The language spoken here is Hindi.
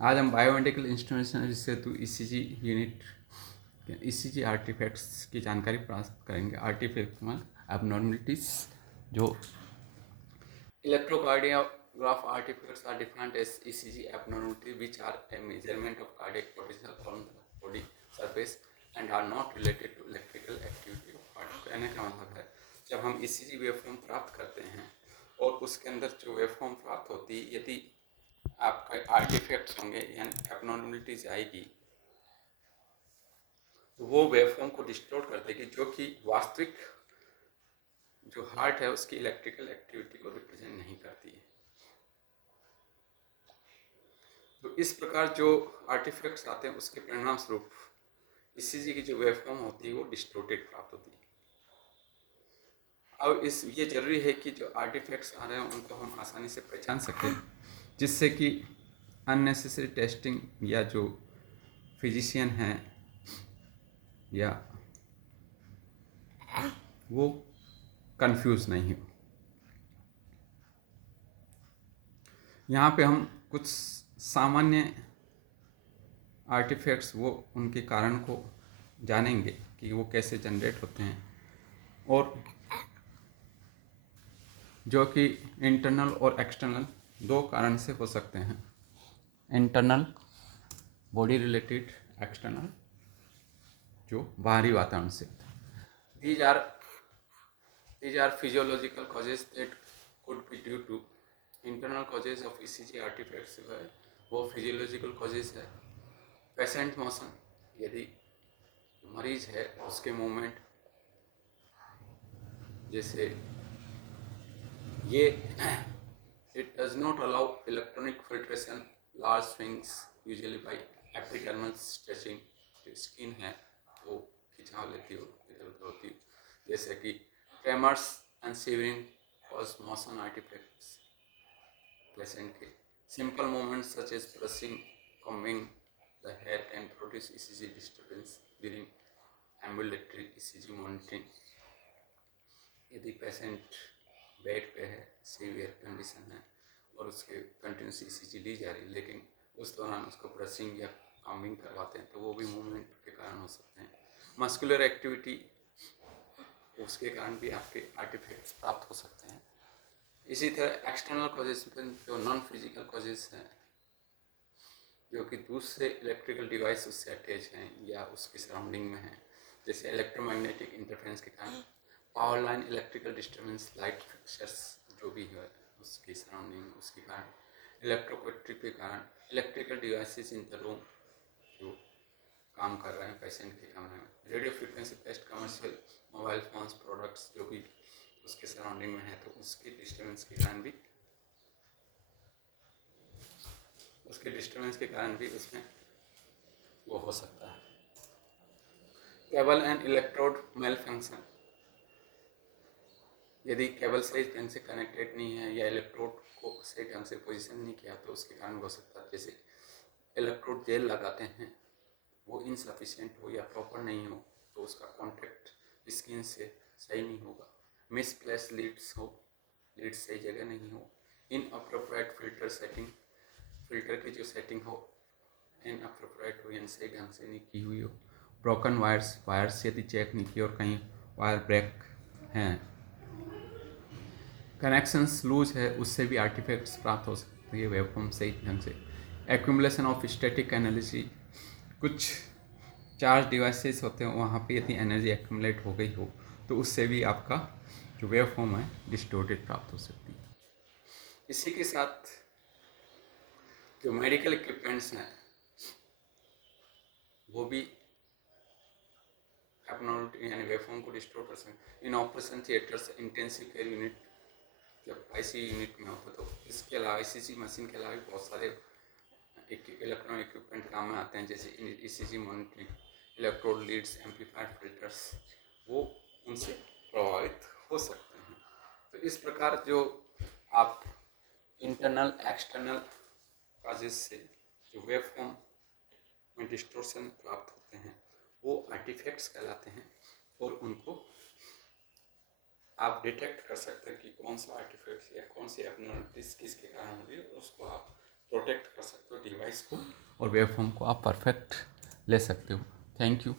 आज हम बायोमेडिकल इंस्ट्रूमेंटेशन से तो ईसीजी यूनिट ईसीजी आर्टिफैक्ट्स की जानकारी प्राप्त करेंगे। आर्टिफैक्ट में एबनॉर्मलिटीज जो electrocardiograph artifacts are defined as ECG abnormalities which are a measurement of cardiac potential on the body surface and are not related to electrical activity of heart। कहने का मतलब है जब हम ECG वेवफॉर्म प्राप्त करते हैं और उसके अंदर जो वेवफॉर्म प्राप्त होती है, यदि आपका आर्टिफैक्ट्स होंगे यानी एबनॉर्मलिटीज आएगी तो वो वेवफॉर्म को डिस्टोर्ट कर देगी, जो कि वास्तविक जो हार्ट है उसकी इलेक्ट्रिकल एक्टिविटी को रिप्रेजेंट नहीं करती है। तो इस प्रकार जो आर्टिफैक्ट्स आते हैं उसके परिणाम स्वरूप ईसीजी की जो वेवफॉर्म होती है वो डिस्टोर्टेड प्राप्त होती है। अब ये जरूरी है कि जो आर्टिफैक्ट्स आ रहे हैं उनको हम आसानी से पहचान सकें, जिससे कि अननेसेसरी टेस्टिंग या जो फिजिशियन हैं या वो कंफ्यूज नहीं हो। यहाँ पे हम कुछ सामान्य आर्टिफैक्ट्स वो उनके कारण को जानेंगे कि वो कैसे जनरेट होते हैं और जो कि इंटरनल और एक्सटर्नल दो कारण से हो सकते हैं। इंटरनल बॉडी रिलेटेड, एक्सटर्नल जो बाहरी वातावरण से। These are physiological causes that could be due to internal causes of ECG artifacts जो है वो फिजियोलॉजिकल causes है। पेशेंट मोशन, यदि मरीज है उसके मूवमेंट, जैसे ये it does not allow electronic filtration large swings usually by epidermal stretching। जो स्किन है वो खिंचाव लेती हो, इधर उधर होती है, जैसे कि tremors and shivering cause motion artifacts patient के। Simple movements such as brushing, combing the hair can produce ECG disturbance during ambulatory ECG monitoring। यदि पेशेंट बेड पे है, सीवियर कंडीशन है और उसके कंटिन्यूस ECG ली जा रही है, लेकिन उस दौरान उसको ब्रशिंग या कॉम्बिंग करवाते हैं तो वो भी मूवमेंट के कारण हो सकते हैं। मस्कुलर एक्टिविटी, उसके कारण भी आपके आर्टिफैक्ट्स प्राप्त हो सकते हैं। इसी तरह एक्सटर्नल कॉजेज जो नॉन फिजिकल कॉजेज हैं, जो कि दूसरे इलेक्ट्रिकल डिवाइस उससे अटैच हैं या उसकी सराउंडिंग में हैं, जैसे इलेक्ट्रोमैग्नेटिक इंटरफेरेंस के कारण, power line, electrical disturbance, light fixtures जो भी है उसकी सराउंडिंग, उसके कारण, इलेक्ट्रोक्यूटिव के कारण, electrical devices in the room जो काम कर रहे हैं पेशेंट के कमरे में, radio frequency based commercial mobile phones products जो भी उसके सराउंडिंग में है तो उसकी डिस्टर्बेंस के कारण भी उसमें वो हो सकता है। Cable and electrode malfunction, यदि केबल सही ढंग से कनेक्टेड नहीं है या इलेक्ट्रोड को सही ढंग से पोजीशन नहीं किया तो उसके कारण हो सकता है। जैसे इलेक्ट्रोड जेल लगाते हैं वो इनसफिशिएंट हो या प्रॉपर नहीं हो तो उसका कॉन्टैक्ट स्किन से सही नहीं होगा। मिसप्लेस लीड्स हो, लीड सही जगह नहीं हो, इनअप्रोप्रिएट फिल्टर सेटिंग, फिल्टर की जो सेटिंग हो इनअप्रोप्रिएट हो यानी सही ढंग से नहीं की हुई हो, ब्रोकन वायर्स यदि चेक नहीं की और कहीं वायर ब्रेक हैं, कनेक्शंस लूज है, उससे भी आर्टिफैक्ट्स प्राप्त हो सकती है वेवफॉर्म सही ढंग से। एक्यूमुलेशन ऑफ स्टैटिक एनर्जी, कुछ चार्ज डिवाइसेस होते हैं वहाँ पे यदि एनर्जी एक्यूमुलेट हो गई हो तो उससे भी आपका जो वेवफॉर्म है डिस्टोर्टेड प्राप्त हो सकती है। इसी के साथ जो मेडिकल इक्विपमेंट्स हैं वो भी एबनॉर्मलिटी यानी वेवफॉर्म को डिस्टोर्ट कर सकते हैं। इन operation theatres, intensive care unit जब ICU यूनिट में होता तो इसके अलावा ECG मशीन के अलावा बहुत सारे इलेक्ट्रॉनिक इक्विपमेंट काम में आते हैं, जैसे ECG monitoring, electrode leads, amplifier filters, वो उनसे प्रभावित हो सकते हैं। तो इस प्रकार जो आप इंटरनल एक्सटर्नल काजेस से जो वेवफॉर्म में डिस्टोर्शन प्राप्त होते हैं वो आर्टिफैक्ट्स कहलाते हैं और उनको आप डिटेक्ट कर सकते हैं कि कौन सा आर्टिफैक्ट्स या कौन सी एबनॉर्मलिटीज किसके कारण हो रही है, उसको आप प्रोटेक्ट प्रोटेक्ट कर सकते हो डिवाइस को और वेवफॉर्म को आप परफेक्ट ले सकते हो। Thank you.